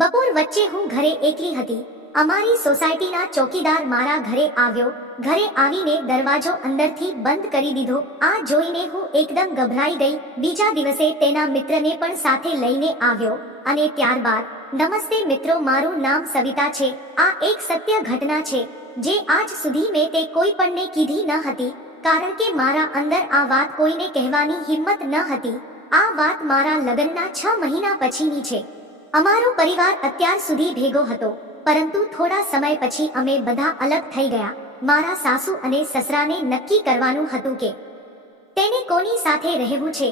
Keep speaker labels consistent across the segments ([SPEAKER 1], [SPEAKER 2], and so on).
[SPEAKER 1] બપોર વચ્ચે હું ઘરે એકલી હતી. અમારી સોસાયટીના ચોકીદાર મારા ઘરે આવ્યો. ઘરે આવીને દરવાજો અંદરથી બંધ કરી દીધો. આ જોઈને હું એકદમ ગભરાઈ ગઈ. બીજા દિવસે તેના મિત્રને પણ સાથે લઈને આવ્યો. અને ત્યારબાદ, નમસ્તે મિત્રો, મારું નામ સવિતા છે. આ એક સત્ય ઘટના છે, જે આજ સુધી મેં તે કોઈ પણને કીધી ન હતી. કારણ કે મારા અંદર આ વાત કોઈને કહેવાની હિંમત ન હતી. આ વાત મારા લગ્નના છ મહિના પછીની છે. અમારો પરિવાર અત્યાર સુધી ભેગો હતો, પરંતુ થોડા સમય પછી અમે બધા અલગ થઈ ગયા. મારા સાસુ અને સસરાને નક્કી કરવાનું હતું કે તેને કોની સાથે રહેવું છે,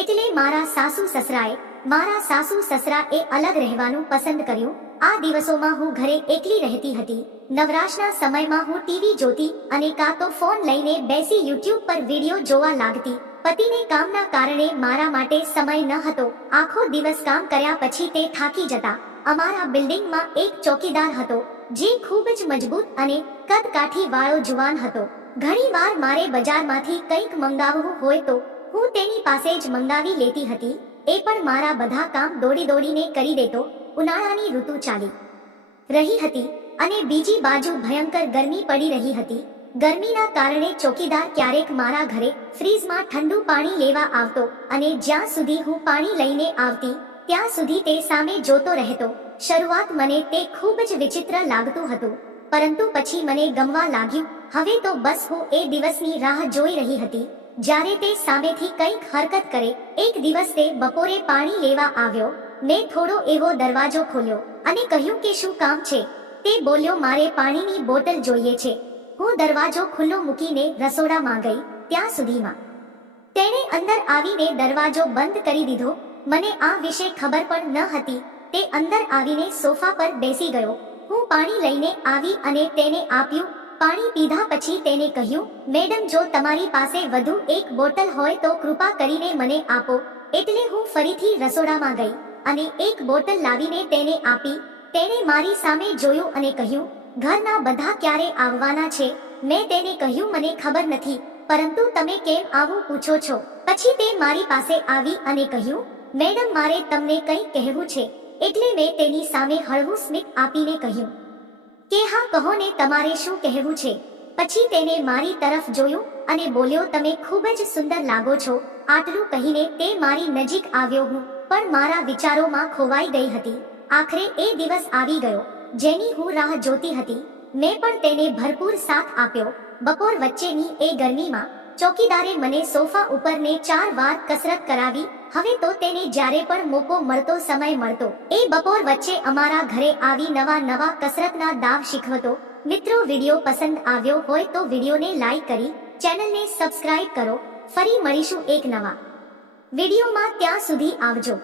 [SPEAKER 1] એટલે મારા સાસુ સસરાએ, મારા સાસુ સસરા એ અલગ રહેવાનું પસંદ કર્યું. આ દિવસોમાં હું ઘરે એકલી રહેતી હતી. નવરાશના સમયમાં હું ટીવી જોતી અને કાં તો ફોન લઈને બેસી યુટ્યુબ પર વીડિયો જોવા લાગતી. પતિને કામના કારણે મારા માટે સમય ન હતો. આખો દિવસ કામ કર્યા પછી તે થાકી જતા. અમારા બિલ્ડિંગમાં એક ચોકીદાર હતો, જે ખૂબ જ મજબૂત અને કદકાઠી વાળો જુવાન હતો. ઘણીવાર મારે બજારમાંથી કંઈક મંગાવવું હોય તો હું તેની પાસે જ મંગાવી લેતી હતી. એ પણ મારા બધા કામ દોડી દોડીને કરી દેતો. ઉનાળાની ઋતુ ચાલી રહી હતી અને બીજી બાજુ ભયંકર ગરમી પડી રહી હતી. ગરમીના કારણે ચોકીદાર ક્યારેક મારા ઘરે ફ્રીજમાં ઠંડુ પાણી લેવા આવતો અને જ્યાં સુધી હું પાણી લઈને આવતી, ત્યાં સુધી તે સામે જોતો રહેતો. શરૂઆત મને તે ખૂબ જ વિચિત્ર લાગતું હતું, પરંતુ પછી મને ગમવા લાગ્યું, હવે તો બસ હું એ દિવસની રાહ જોઈ રહી હતી. જ્યારે તે સામેથી કંઈક હરકત કરે, એક દિવસ તે બપોરે પાણી લેવા આવ્યો, મેં થોડો એવો દરવાજો ખોલ્યો અને કહ્યું કે શું કામ છે? તે બોલ્યો, મારે પાણીની બોટલ જોઈએ છે. હું દરવાજો ખુલ્લો મૂકીને રસોડામાં ગઈ ત્યાં સુધીમાં. તેણે અંદર આવીને દરવાજો બંધ કરી દીધો. મને આ વિશે ખબર પણ ન હતી. તે અંદર આવીને સોફા પર બેસી ગયો. હું પાણી લઈને આવી અને તેને આપ્યું. પાણી પીધા પછી તેને કહ્યું, મેડમ, જો તમારી પાસે વધુ એક બોટલ હોય તો કૃપા કરીને મને આપો. એટલે હું ફરીથી રસોડામાં ગઈ અને એક બોટલ લાવીને તેને આપી. તેણે મારી સામે જોયું અને કહ્યું, ઘરના બધા ક્યારે આવવાના છે? મેં તેને કહ્યું, મને ખબર નથી, પરંતુ તમે કેમ આવું પૂછો છો? પછી તે મારી પાસે આવી અને કહ્યું, મેડમ, મારે તમને કંઈ કહેવું છે. એટલે મેં તેની સામે હળવું સ્મિત આપીને કહ્યું, કે હા, કહો ને તમારે શું કહેવું છે? પછી તેને મારી તરફ જોયું અને બોલ્યો, તમે ખૂબ જ સુંદર લાગો છો. આટલું કહીને તે મારી નજીક આવ્યો હું, પણ મારા વિચારોમાં ખોવાઈ ગઈ હતી. આખરે એ દિવસ આવી ગયો, જેની હું રાહ જોતી હતી. મેં પણ તેને ભરપૂર સાથ આપ્યો. બપોર વચ્ચેની એ ગરમીમાં ચોકીદારે મને સોફા ઉપર ને ચાર વાર કસરત કરાવી. હવે તો તેને જ્યારે પણ મોકો મળતો સમય મળતો. એ બપોર વચ્ચે અમારા ઘરે આવી નવા નવા કસરતના દાવ શીખવતો. મિત્રો, વીડિયો પસંદ આવ્યો હોય તો વિડીયોને લાઈક કરી, ચેનલને સબસ્ક્રાઇબ કરો. ફરી મળીશું એક નવા વિડીયોમાં. ત્યાં સુધી આવજો.